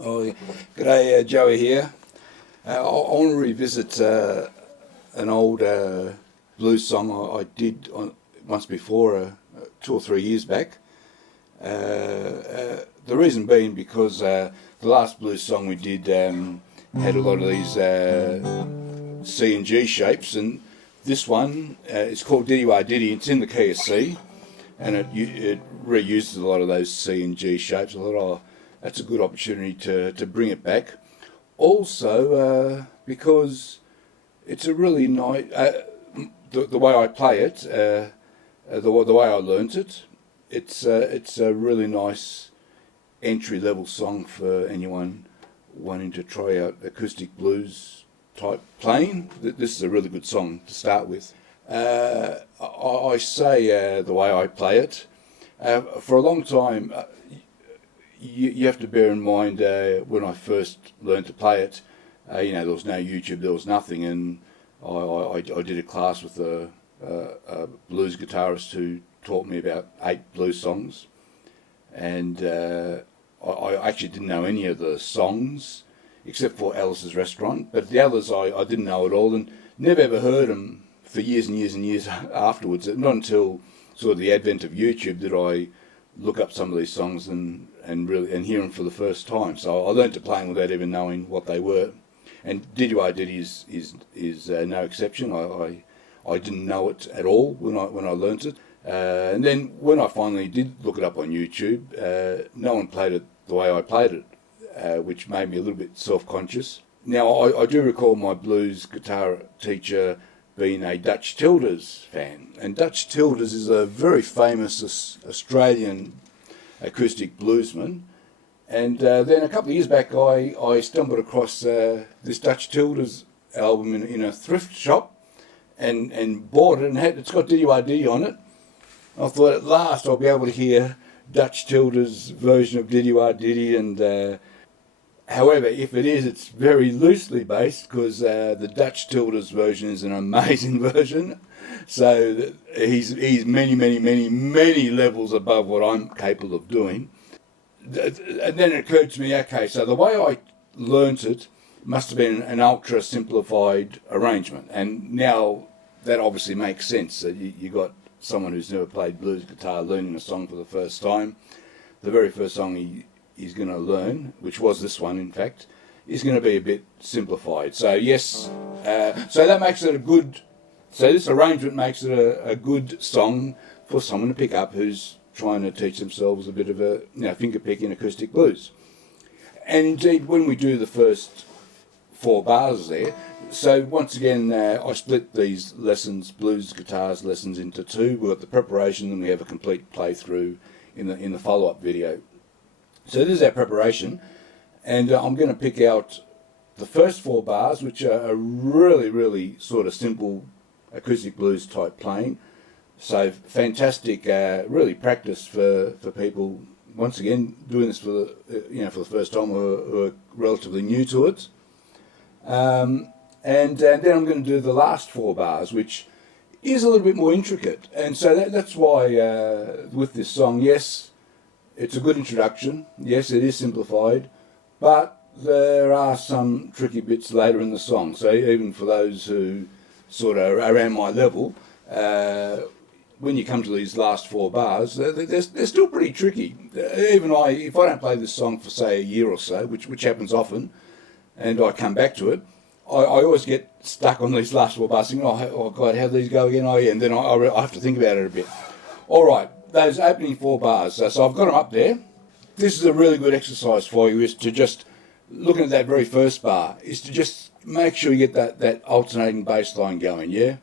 Oh, yeah. G'day, Joey here. I want to revisit an old blues song I did once before, 2 or 3 years back. The reason being because the last blues song we did had a lot of these C and G shapes, and this one is called Diddy Wa Diddy. It's in the key of C, and it reuses a lot of those C and G shapes. I thought, oh, that's a good opportunity to bring it back. Also, because it's a really nice, the way I play it, the way I learnt it, it's a really nice entry level song for anyone wanting to try out acoustic blues type playing. This is a really good song to start with. I say the way I play it. For a long time, you have to bear in mind when I first learned to play it, there was no YouTube, there was nothing, and I did a class with a blues guitarist who taught me about 8 blues songs, and I actually didn't know any of the songs except for Alice's Restaurant, but the others I didn't know at all, and never ever heard them for years and years and years afterwards. Not until sort of the advent of YouTube did I look up some of these songs and hear them for the first time. So I learned to play them without even knowing what they were. And Diddy Wa Diddy is no exception. I didn't know it at all when I learnt it. And then when I finally did look it up on YouTube, no one played it the way I played it, which made me a little bit self-conscious. Now I do recall my blues guitar teacher being a Dutch Tilders fan, and Dutch Tilders is a very famous Australian acoustic bluesman. And then a couple of years back, I stumbled across this Dutch Tilders album in a thrift shop, and bought it, and it's got Diddy Wa Diddy on it. I thought, at last I'll be able to hear Dutch Tilders' version of Diddy Wa Diddy, and however, if it is, it's very loosely based, because the Dutch Tilders version is an amazing version. So he's many levels above what I'm capable of doing. And then it occurred to me, okay, so the way I learnt it must have been an ultra simplified arrangement. And now that obviously makes sense. So you got someone who's never played blues guitar learning a song for the first time. The very first song he's going to learn, which was this one in fact, is going to be a bit simplified. So yes, so that makes it so this arrangement makes it a good song for someone to pick up who's trying to teach themselves a bit of a finger picking acoustic blues. And indeed, when we do the first 4 bars there, so once again I split these lessons, blues guitars lessons, into 2. We've got the preparation, and we have a complete playthrough in the follow-up video. So this is our preparation, and I'm going to pick out the first 4 bars, which are really sort of simple acoustic blues type playing. So fantastic, really practice for people, once again, doing this for the first time, who are relatively new to it. And then I'm going to do the last 4 bars, which is a little bit more intricate. And so that's why with this song, yes, it's a good introduction. Yes, it is simplified, but there are some tricky bits later in the song. So even for those who sort of are around my level, when you come to these last 4 bars, they're still pretty tricky. Even if I don't play this song for, say, a year or so, which happens often, and I come back to it, I always get stuck on these last 4 bars thinking, oh God, how do these go again? Oh yeah, and then I have to think about it a bit. All right, those opening 4 bars, so I've got them up there. This is a really good exercise for you, is to just, looking at that very first bar, is to just make sure you get that alternating bass line going, yeah?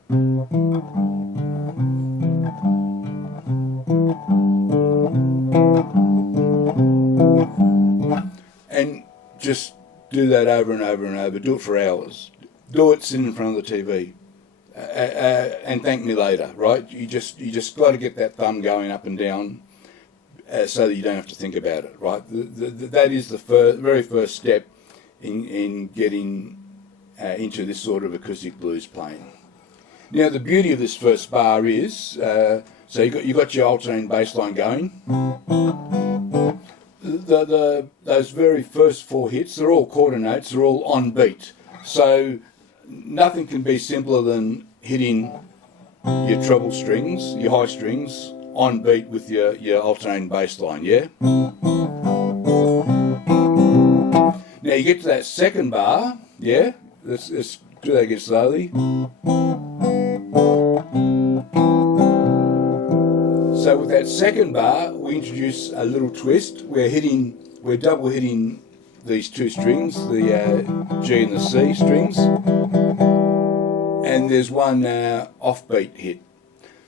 And just do that over and over and over. Do it for hours. Do it sitting in front of the TV, and thank me later. Right? You just got to get that thumb going up and down, so that you don't have to think about it. Right? That is the very first step in getting into this sort of acoustic blues playing. Now the beauty of this first bar is, so you got your alternating bass line going. those very first 4 hits, they're all quarter notes, they're all on beat. So nothing can be simpler than hitting your treble strings, your high strings, on beat with your alternating bass line, yeah? Now you get to that second bar, yeah? Let's do that again slowly. So with that second bar, we introduce a little twist. We're double hitting these 2 strings, the G and the C strings, and there's one offbeat hit.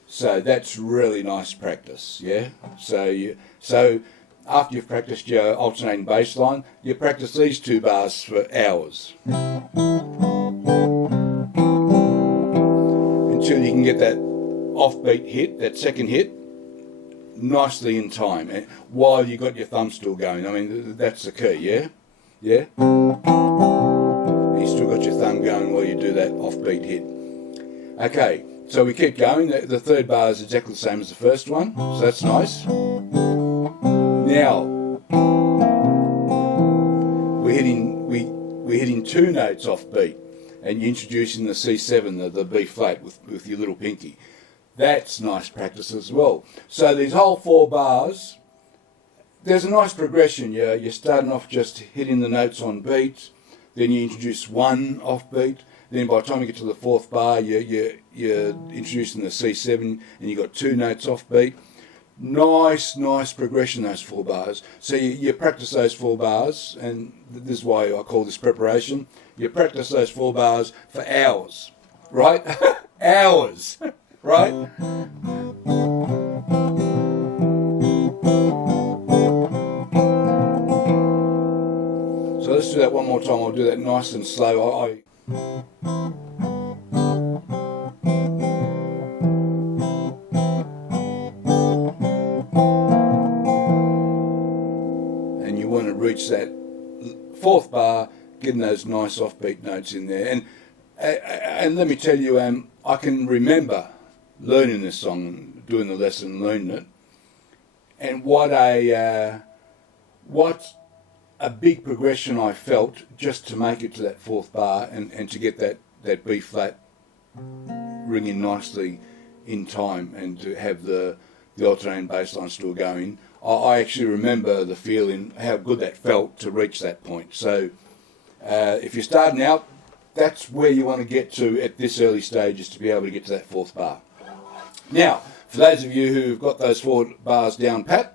So that's really nice practice, yeah? So after you've practiced your alternating bass line, you practice these 2 bars for hours. Until you can get that offbeat hit, that second hit, nicely in time, while you got your thumb still going. I mean, that's the key, yeah? Yeah? You still got your thumb going while you do that offbeat hit. Okay, so we keep going. The third bar is exactly the same as the first one, so that's nice. Now, we're hitting 2 notes off beat, and you're introducing the C7, the B flat, with your little pinky. That's nice practice as well. So these whole 4 bars, there's a nice progression. You're starting off just hitting the notes on beat, then you introduce 1 off beat, then by the time you get to the 4th bar, you're introducing the C7, and you've got 2 notes off beat. Nice progression, those 4 bars. So you practice those 4 bars, and this is why I call this preparation. You practice those 4 bars for hours, right? Hours, right? So let's do that one more time. I'll do that nice and slow. And you want to reach that 4th bar, getting those nice offbeat notes in there. And let me tell you, I can remember learning this song, doing the lesson, learning it, and what a big progression I felt just to make it to that 4th bar and to get that B flat ringing nicely in time, and to have the alternating bass line still going. I actually remember the feeling, how good that felt to reach that point. So if you're starting out, that's where you want to get to at this early stage, is to be able to get to that 4th bar. Now, for those of you who've got those 4 bars down pat,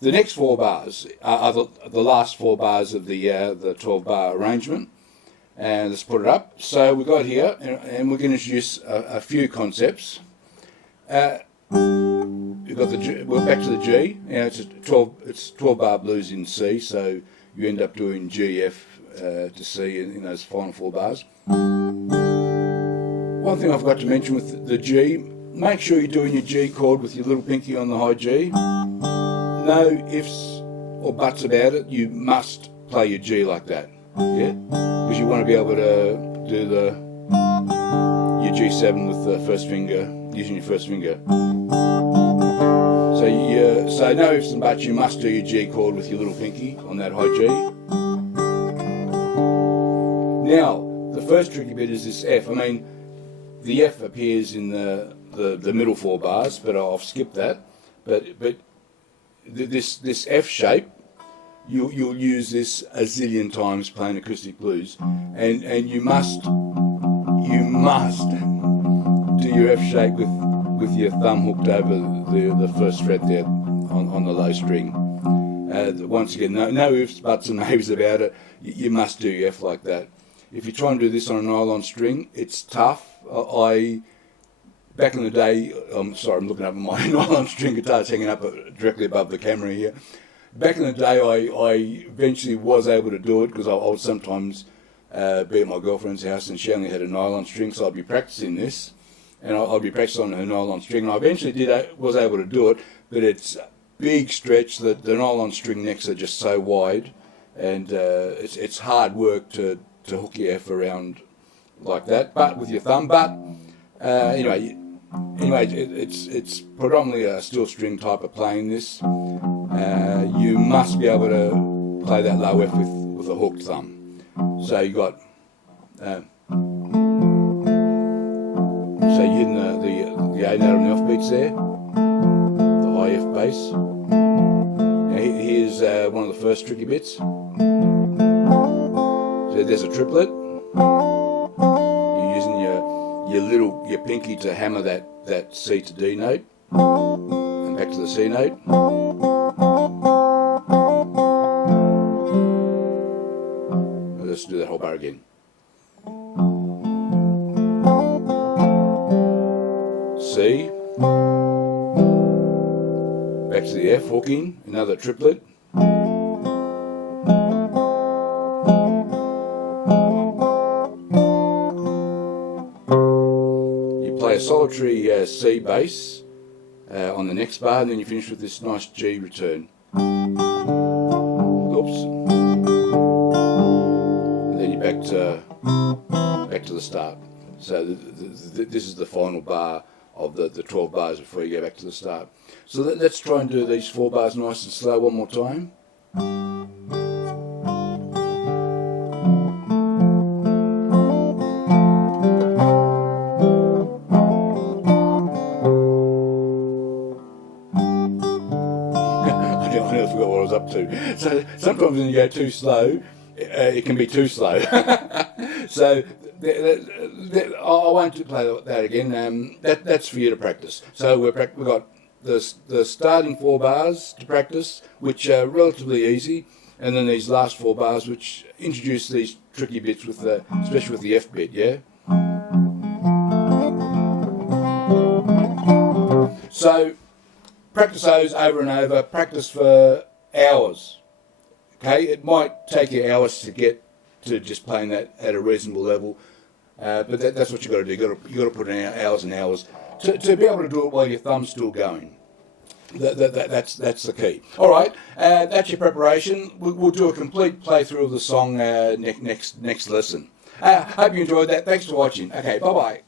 the next 4 bars are the last 4 bars of the 12-bar arrangement. And let's put it up. So we've got here, and we're going to introduce a few concepts. We've got the G, we're back to the G. It's 12-bar blues in C, so you end up doing G, F to C in those final 4 bars. One thing I forgot to mention with the G, make sure you're doing your G chord with your little pinky on the high G. No ifs or buts about it. You must play your G like that, yeah? Because you want to be able to do your G7 with the first finger, using your first finger. So no ifs and buts, you must do your G chord with your little pinky on that high G. Now, the first tricky bit is this F. I mean, the F appears in the middle 4 bars, but I'll skip that. But this F shape, you'll use this a zillion times playing acoustic blues, and you must do your F shape with your thumb hooked over the first fret there on the low string. Once again, no ifs, buts and maybes about it. You must do your F like that. If you try and do this on a nylon string, it's tough. Back in the day, I'm looking up at my nylon string guitar, it's hanging up directly above the camera here. Back in the day, I eventually was able to do it, because I would sometimes be at my girlfriend's house and she only had a nylon string, so I'd be practicing this, and I'd be practicing on her nylon string, and I eventually was able to do it, but it's a big stretch. The nylon string necks are just so wide, and it's hard work to hook your F around like that, but with your thumb. But anyway, Anyway, it's predominantly a steel string type of playing this. You must be able to play that low F with a hooked thumb. So you got, so you're hitting the A note on the off beats there, the high F bass. Now here's one of the first tricky bits. So there's a triplet. You're using your pinky to hammer that C to D note, and back to the C note. Let's do that whole bar again. C, back to the F, hooking, another triplet. You play a solitary C bass on the next bar, and then you finish with this nice G return. Oops. And then you're back to the start. So this is the final bar of the 12 bars before you go back to the start. So let's try and do these 4 bars nice and slow one more time. I never forgot what I was up to. So sometimes when you go too slow, it can be too slow. So I won't play that again. That's for you to practice. So we've got the starting 4 bars to practice, which are relatively easy, and then these last 4 bars, which introduce these tricky bits with especially with the F bit. Yeah. So practice those over and over. Practice for hours. Okay, it might take you hours to get to just playing that at a reasonable level, but that's what you got to do. You got to put in hours and hours to be able to do it while your thumb's still going. That's the key. All right, that's your preparation. We'll do a complete playthrough of the song next lesson. Hope you enjoyed that. Thanks for watching. Okay, bye bye.